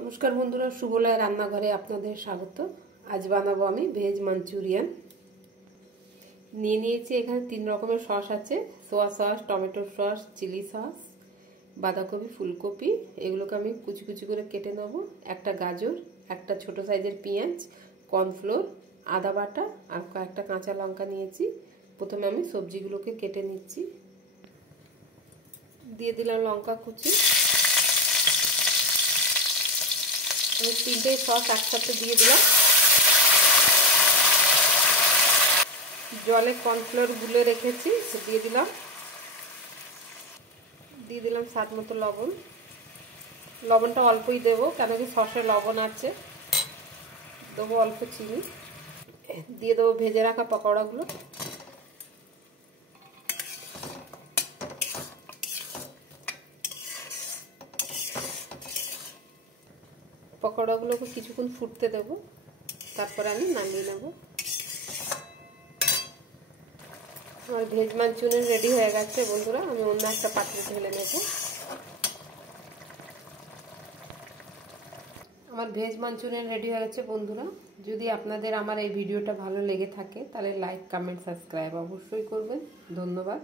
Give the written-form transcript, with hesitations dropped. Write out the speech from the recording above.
নমস্কার বন্ধুরা, সুবলয় রান্নাঘরে আপনাদের স্বাগত। আজ বানাবো আমি ভেজ মাঞ্চুরিয়ান। নিয়ে নিয়েছি এখানে 3 রকমের সস আছে, soya sauce, tomato sauce, chilli sauce, বাঁধাকপি, ফুলকপি। এগুলোকে আমি কুচি কুচি করে কেটে নেব। একটা গাজর, একটা ছোট সাইজের পেঁয়াজ, কর্নফ্লোর, আদা বাটা আর কয়েকটা কাঁচা লঙ্কা নিয়েছি। প্রথমে আমি সবজিগুলোকে কেটে নিচ্ছি। দিয়ে দিলাম লঙ্কা কুচি। আমি 3টে সস একসাথে দিয়ে দিলাম। জলে কর্নফ্লোর গুলে রেখেছি, দিয়ে দিলাম। দিয়ে দিলাম স্বাদ মতো লবণ। লবণটা অল্পই দেবো, কেন কি সসে লবণ আছে। দেবো অল্প চিনি। দিয়ে দেবো ভেজে রাখা পকোড়াগুলো। পকোড়াগুলোকে কিছুক্ষণ ফুটতে দেব, তারপরে আমি নামিয়ে নেব। আমার ভেজ মাঞ্চুরিয়ান রেডি হয়ে গেছে বন্ধুরা। আমি অন্য একটা পাত্রে ঢেলে নেব। আমার ভেজ মাঞ্চুরিয়ান রেডি হয়ে গেছে বন্ধুরা। যদি আপনাদের আমার এই ভিডিওটা ভালো লেগে থাকে তাহলে লাইক, কমেন্ট, সাবস্ক্রাইব অবশ্যই করবেন। ধন্যবাদ।